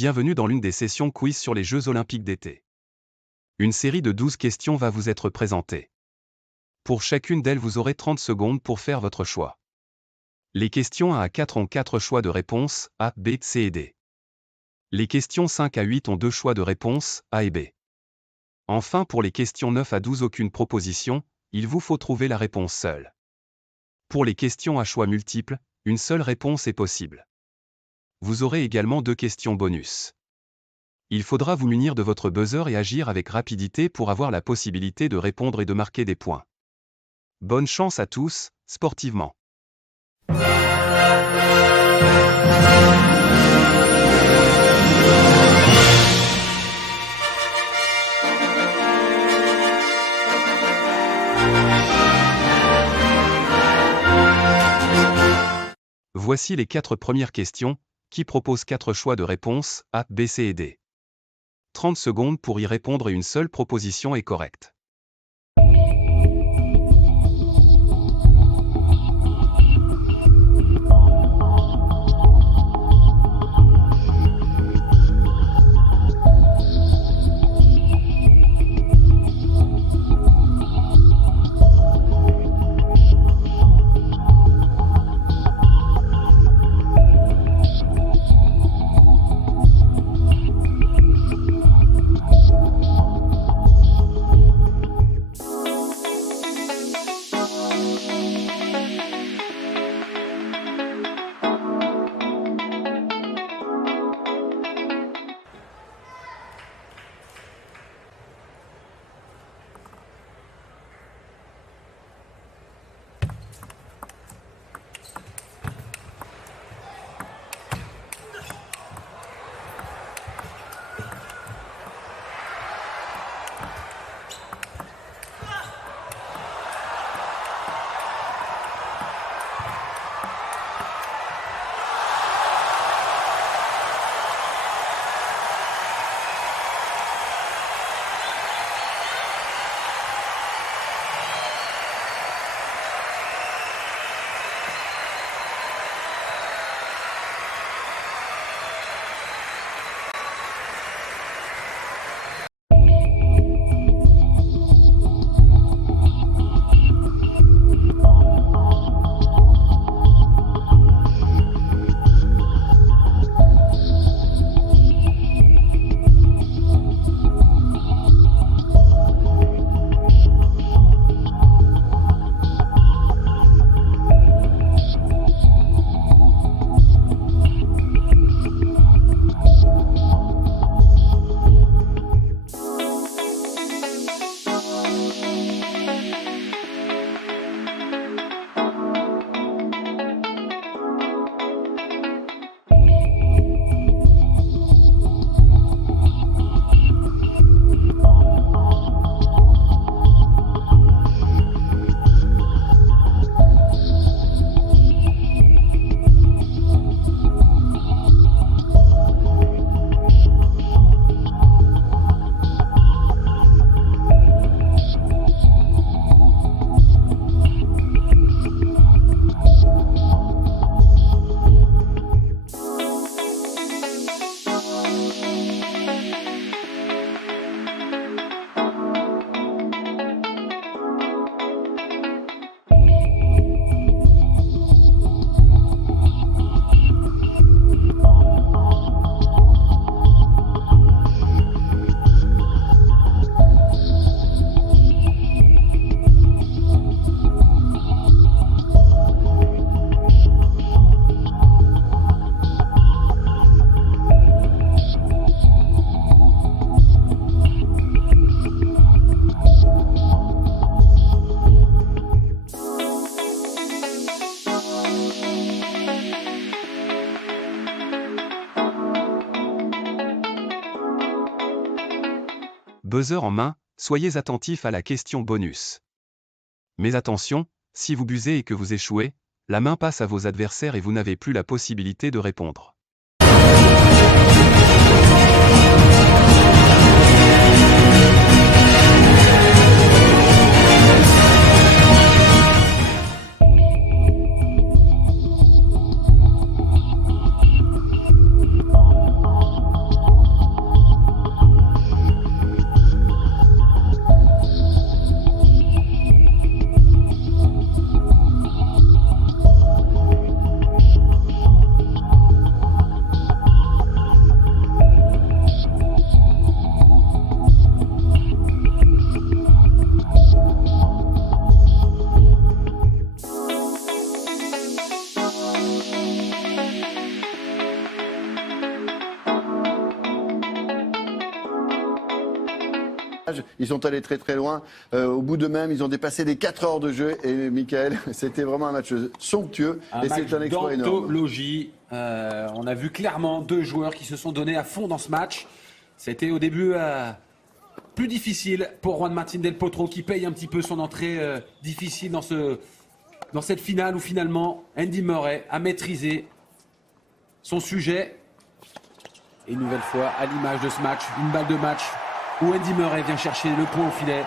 Bienvenue dans l'une des sessions quiz sur les Jeux Olympiques d'été. Une série de 12 questions va vous être présentée. Pour chacune d'elles, vous aurez 30 secondes pour faire votre choix. Les questions 1 à 4 ont 4 choix de réponse, A, B, C et D. Les questions 5 à 8 ont 2 choix de réponse, A et B. Enfin, pour les questions 9 à 12, aucune proposition, il vous faut trouver la réponse seule. Pour les questions à choix multiples, une seule réponse est possible. Vous aurez également 2 questions bonus. Il faudra vous munir de votre buzzer et agir avec rapidité pour avoir la possibilité de répondre et de marquer des points. Bonne chance à tous, sportivement. Voici les 4 premières questions, qui proposent 4 choix de réponse, A, B, C et D. 30 secondes pour y répondre et une seule proposition est correcte. Buzzer en main, soyez attentifs à la question bonus. Mais attention, si vous buzzez et que vous échouez, la main passe à vos adversaires et vous n'avez plus la possibilité de répondre. Ils sont allés très très loin. Au bout d'eux-mêmes, ils ont dépassé les 4 heures de jeu. Et Michael, c'était vraiment un match somptueux. Et c'est un exploit énorme. D'anthologie. On a vu clairement deux joueurs qui se sont donnés à fond dans ce match. C'était au début plus difficile pour Juan Martín del Potro qui paye un petit peu son entrée difficile dans cette finale où finalement Andy Murray a maîtrisé son sujet. Et une nouvelle fois, à l'image de ce match, une balle de match où Andy Murray vient chercher le point au filet.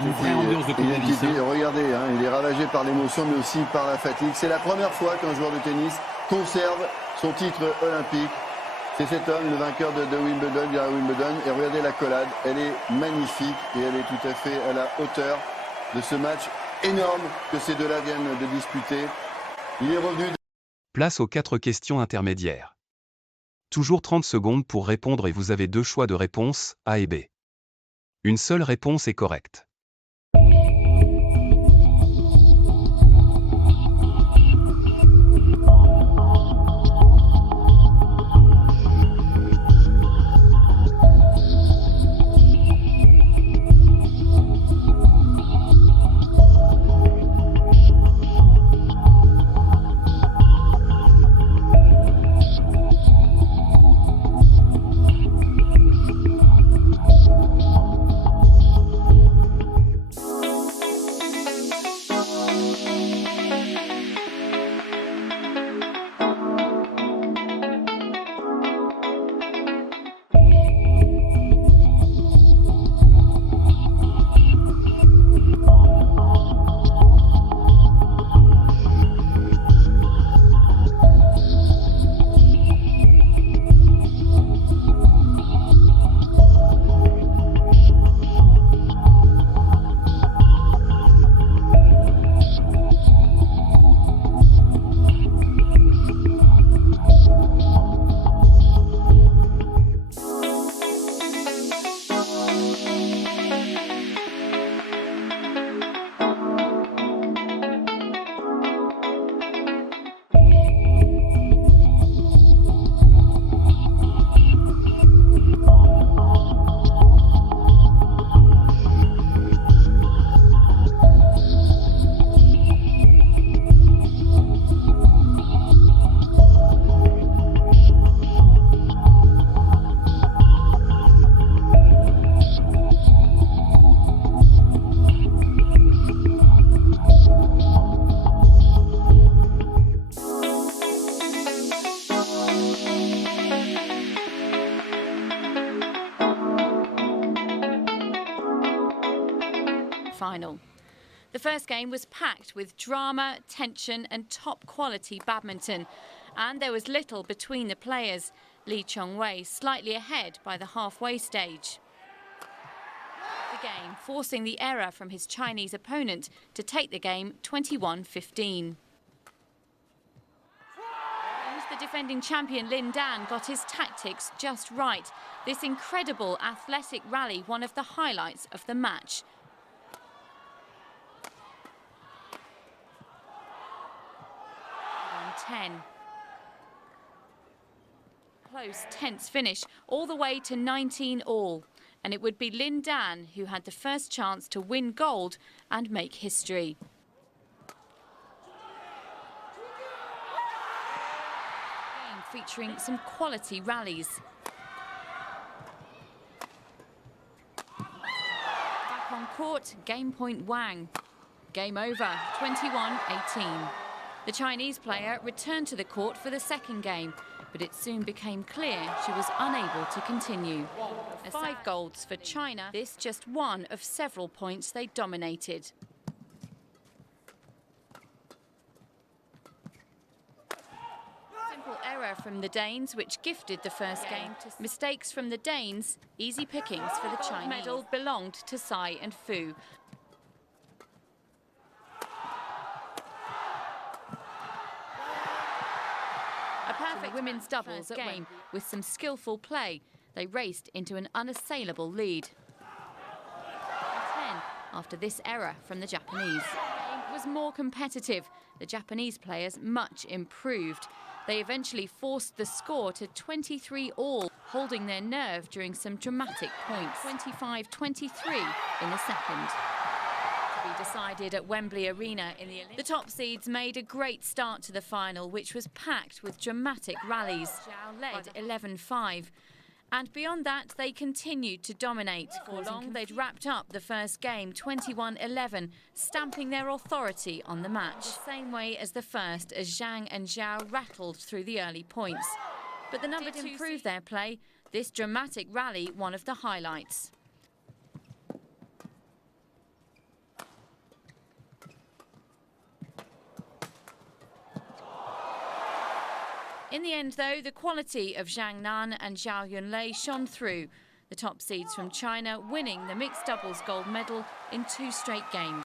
Une vraie ambiance de compétition. Regardez, hein, il est ravagé par l'émotion mais aussi par la fatigue. C'est la première fois qu'un joueur de tennis conserve son titre olympique. C'est cet homme, le vainqueur de Wimbledon, Wimbledon. Et regardez la collade, elle est magnifique et elle est tout à fait à la hauteur de ce match énorme que ces deux-là viennent de disputer. Il est revenu. Place aux 4 questions intermédiaires. Toujours 30 secondes pour répondre et vous avez 2 choix de réponse, A et B. Une seule réponse est correcte. Final. The first game was packed with drama, tension and top quality badminton, and there was little between the players. Lee Chong-wei slightly ahead by the halfway stage. The game forcing the error from his Chinese opponent to take the game 21-15. The defending champion Lin Dan got his tactics just right. This incredible athletic rally, one of the highlights of the match. 10. Close, tense finish, all the way to 19 all. And it would be Lin Dan who had the first chance to win gold and make history. Game featuring some quality rallies. Back on court, game point Wang. Game over, 21-18. The Chinese player returned to the court for the second game, but it soon became clear she was unable to continue. 5 golds for China, this just one of several points they dominated. Simple error from the Danes, which gifted the first game to mistakes from the Danes, easy pickings for the Chinese. Medal belonged to Tsai and Fu. A perfect women's doubles game with some skillful play. They raced into an unassailable lead. 10 after this error from the Japanese. The game was more competitive. The Japanese players much improved. They eventually forced the score to 23-all, holding their nerve during some dramatic points. 25-23 in the second. To be decided at Wembley Arena in the Olympics. The top seeds made a great start to the final, which was packed with dramatic rallies. Zhao led 11-5. And beyond that, they continued to dominate. For long, they'd wrapped up the first game 21-11, stamping their authority on the match. The same way as the first, as Zhang and Zhao rattled through the early points. But the number two improved their play. This dramatic rally, one of the highlights. In the end, though, the quality of Zhang Nan and Zhao Yunlei shone through. The top seeds from China winning the mixed doubles gold medal in 2 straight games.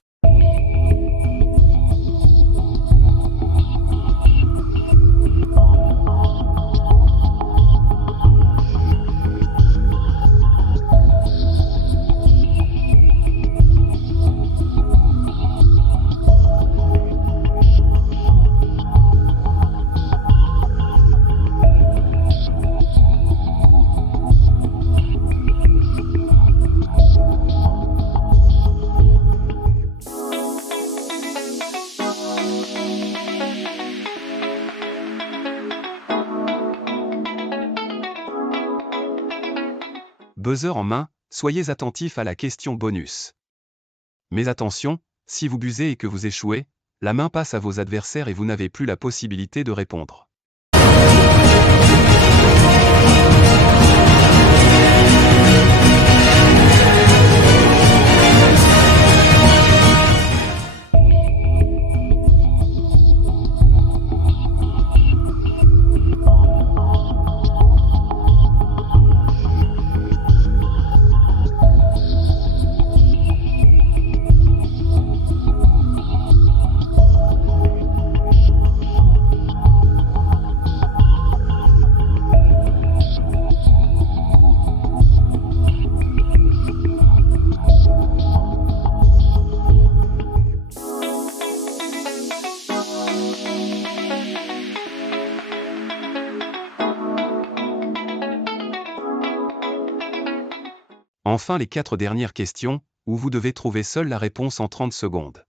Buzzer en main, soyez attentifs à la question bonus. Mais attention, si vous buzzez et que vous échouez, la main passe à vos adversaires et vous n'avez plus la possibilité de répondre. Enfin les 4 dernières questions, où vous devez trouver seul la réponse en 30 secondes.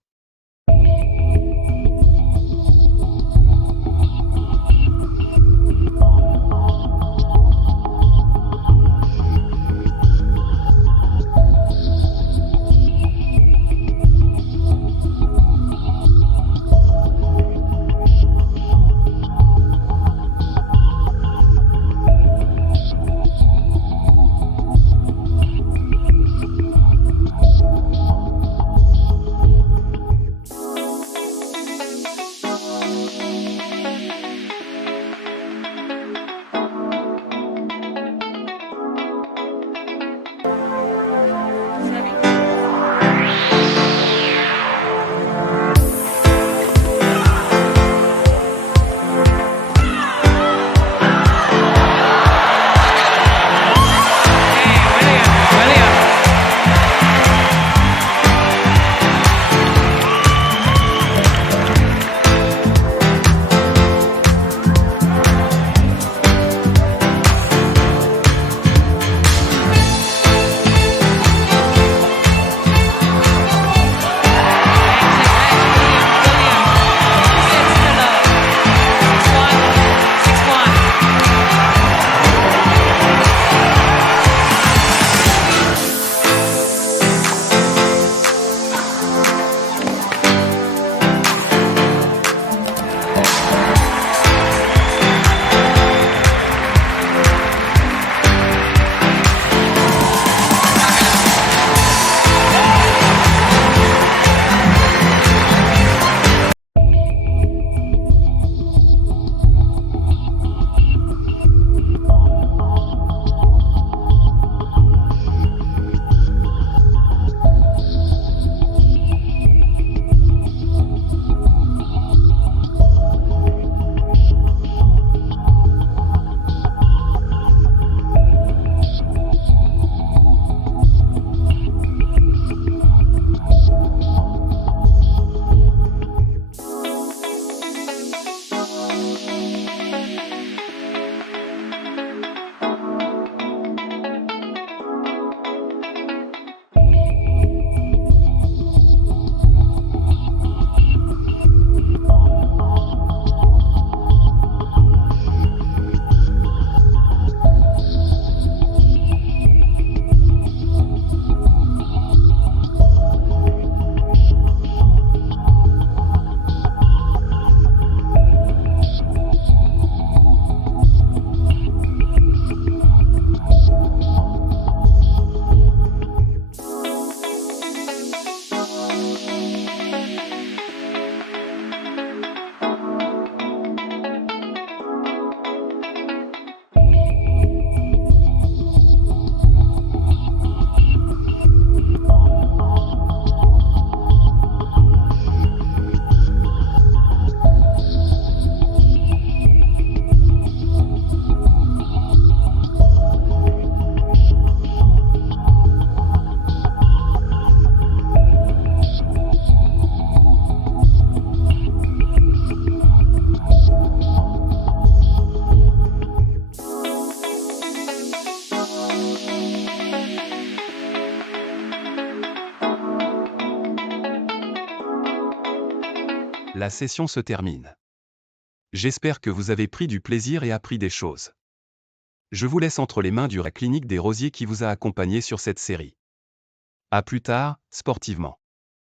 La session se termine. J'espère que vous avez pris du plaisir et appris des choses. Je vous laisse entre les mains du clinique des Rosiers qui vous a accompagné sur cette série. À plus tard, sportivement.